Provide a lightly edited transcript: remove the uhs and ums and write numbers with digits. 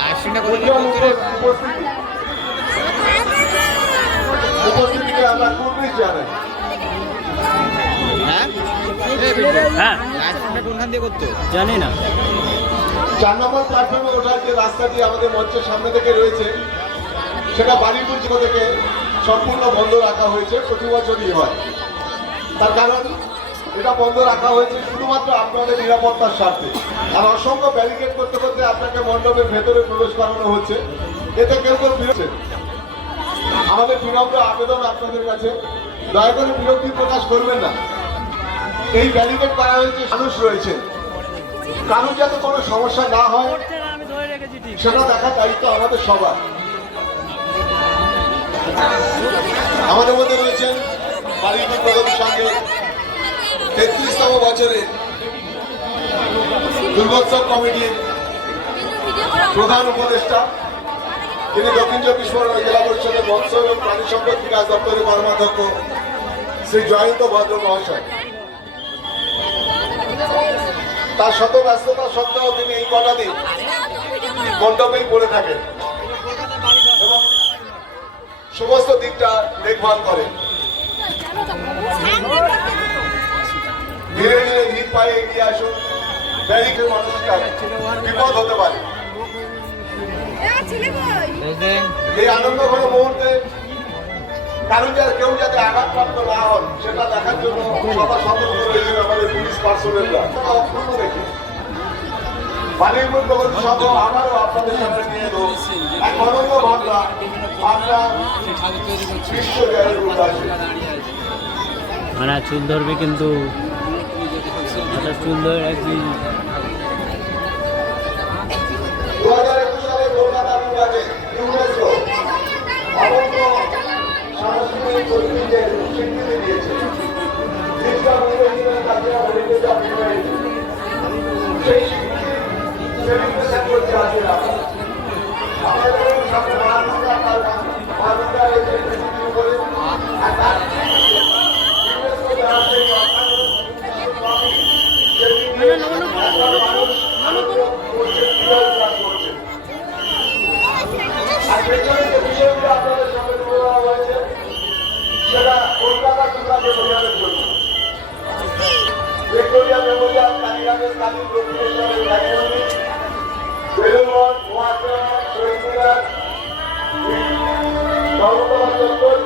Live স্ট্রিমটা করে দিলে উপস্থিতিকে আমরা কুর্নিশ জানাই। হ্যাঁ হ্যাঁ লাইভ স্ট্রিমটা কোনখান দিয়ে করতো জানি না। 4 নম্বর প্ল্যাটফর্মে ওঠার যে রাস্তাটি আমাদের মঞ্চের সামনে থেকে রয়েছে সেটা বাড়িপুর জিপো থেকে সম্পূর্ণ বন্ধ রাখা হয়েছে, প্রতি বছরই হয়। তার কারণ এটা বন্ধ রাখা হয়েছে শুধুমাত্র আপনাদের নিরাপত্তার স্বার্থে। আর অসংখ্য ব্যারিকেড করতে করতে আপনাকে মণ্ডপের ভেতরে প্রবেশ করানো হচ্ছে, এতে কেউ কেউ বিরক্ত। আমাদের বিনম্র আবেদন আপনাদের কাছে, দয়া করে বিরক্তি প্রকাশ করবেন না। এই ব্যারিকেড করা হয়েছে, মানুষ রয়েছে, কারোর যাতে কোনো সমস্যা না হয় সেটা দেখার দায়িত্ব আমাদের সবার। আমাদের মধ্যে রয়েছেন বাড়িপুর প্রগতি সঙ্গে 33তম বছরে দুর্গোৎসব কমিটির প্রধান উপদেষ্টা, তিনি দক্ষিণ চব্বিশ পরগনা জেলা পরিষদের মৎস্য এবং প্রাণী সম্পদ বিকাশ দপ্তরের কর্মাধ্যক্ষ শ্রী জয়ন্ত ভদ্র মহাশয়। তার শত ব্যস্ততা সত্ত্বেও তিনি এই কটা দিন মণ্ডপেই পড়ে থাকেন এবং সমস্ত দিকটা দেখভাল করেন। ধীরে ধীরে ধীর পায়ে এগিয়ে আসুন, ব্যারিকেড মানুষটা বিপদ হতে পারে। এই আনন্দ ঘন মুহূর্তে কেউ যাতে আঘাতপ্রাপ্ত না হন সেটা দেখার জন্য সদা সতর্ক রয়েছেন আমাদের পুলিশ পার্সোনেলরা। অক্ষুণ্ণ রেখে বাড়িপুর প্রগতি সংঘ আবারও আপনাদের সামনে নিয়ে এলো এক অনন্য ভাবনা, আপনার বিশ্ব জয়ের উদ্দেশ্যে। মানে চুল ধরবে কিন্তু চুল ধরে একদিন 2021 সালে কলকাতা বিভাগে ইউনেস্কো অনন্য সাংস্কৃতিক ঐতিহ্যের স্বীকৃতি দিয়েছে। ডিজিটাল ইউনিভার্সিটির কাছে হেরিটেজ অফ হিউম্যানিটি সেই স্বীকৃতি সেলিব্রেশন করতে আছি আমরা। আমাদের সামনে মানবতা রয়েছে পৃথিবীর উপরে, আর তার ইউনেস্কো দ্বারা সেই বিষয়গুলো আপনাদের সামনে তুলে দেওয়া হয়েছে সেটা কলকাতা বিভাগে বোঝানোর জন্য। ভিক্টোরিয়া মেমোরিয়াল, কালীঘাটের কালী প্রতিষ্ঠানের লাইব্রেরি, বেলুড়মঠ, মহাশয়, শহীদ মিনার, ধর্মতলা চত্বর